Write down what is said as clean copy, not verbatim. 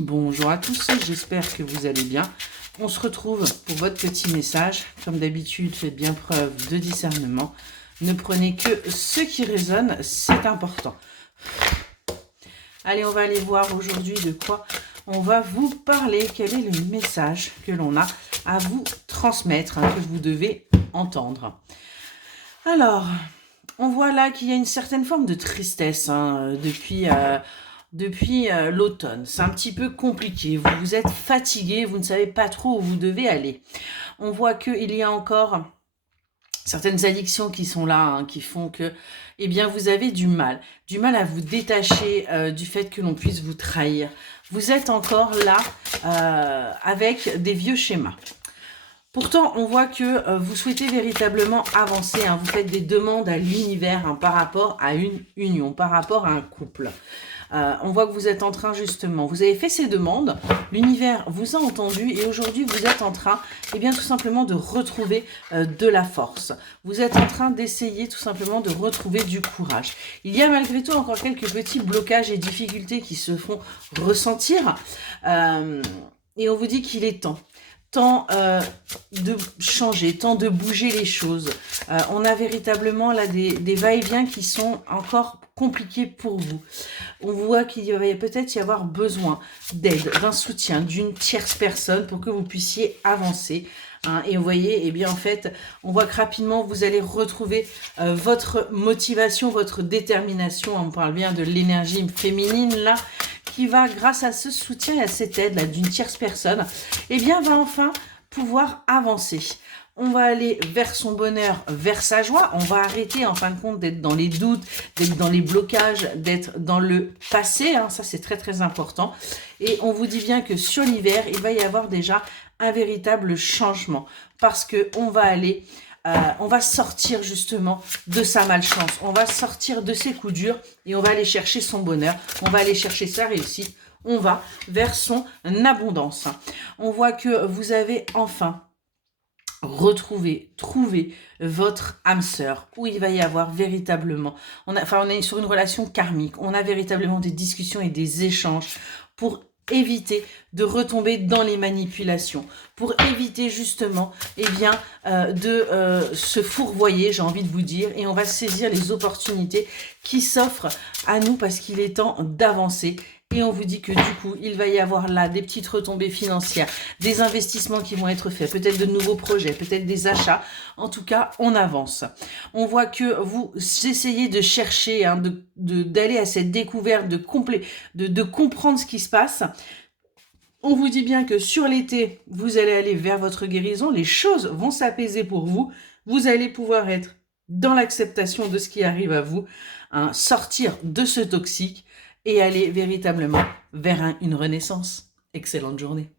Bonjour à tous, j'espère que vous allez bien. On se retrouve pour votre petit message. Comme d'habitude, faites bien preuve de discernement. Ne prenez que ce qui résonne, c'est important. Allez, on va aller voir aujourd'hui de quoi on va vous parler. Quel est le message que l'on a à vous transmettre, que vous devez entendre. Alors, on voit là qu'il y a une certaine forme de tristesse depuis l'automne. C'est un petit peu compliqué. Vous êtes fatigué, vous ne savez pas trop où vous devez aller. On voit qu'il y a encore certaines addictions qui sont là, qui font que vous avez du mal à vous détacher du fait que l'on puisse vous trahir. Vous êtes encore là avec des vieux schémas. Pourtant, on voit que vous souhaitez véritablement avancer. Vous faites des demandes à l'univers par rapport à une union, par rapport à un couple. On voit que vous êtes en train justement, vous avez fait ces demandes, l'univers vous a entendu et aujourd'hui vous êtes en train, tout simplement de retrouver de la force. Vous êtes en train d'essayer tout simplement de retrouver du courage. Il y a malgré tout encore quelques petits blocages et difficultés qui se font ressentir et on vous dit qu'il est temps de changer, temps de bouger les choses. On a véritablement là des va-et-vient qui sont encore compliqués pour vous. On voit qu'il va peut-être y avoir besoin d'aide, d'un soutien, d'une tierce personne pour que vous puissiez avancer. Et vous voyez, en fait, on voit que rapidement, vous allez retrouver votre motivation, votre détermination. On parle bien de l'énergie féminine, là, qui va, grâce à ce soutien et à cette aide là d'une tierce personne, va enfin pouvoir avancer. On va aller vers son bonheur, vers sa joie. On va arrêter, en fin de compte, d'être dans les doutes, d'être dans les blocages, d'être dans le passé. Ça, c'est très, très important. Et on vous dit bien que sur l'hiver, il va y avoir déjà un véritable changement. Parce qu'on va aller... on va sortir justement de sa malchance, on va sortir de ses coups durs et on va aller chercher son bonheur, on va aller chercher sa réussite, on va vers son abondance. On voit que vous avez enfin trouvé votre âme sœur, où il va y avoir véritablement, on est sur une relation karmique, on a véritablement des discussions et des échanges pour éviter de retomber dans les manipulations, pour éviter justement de se fourvoyer, j'ai envie de vous dire, et on va saisir les opportunités qui s'offrent à nous parce qu'il est temps d'avancer. Et on vous dit que du coup, il va y avoir là des petites retombées financières, des investissements qui vont être faits, peut-être de nouveaux projets, peut-être des achats. En tout cas, on avance. On voit que vous essayez de chercher, d'aller à cette découverte, de comprendre ce qui se passe. On vous dit bien que sur l'été, vous allez aller vers votre guérison. Les choses vont s'apaiser pour vous. Vous allez pouvoir être dans l'acceptation de ce qui arrive à vous, sortir de ce toxique et aller véritablement vers une renaissance. Excellente journée.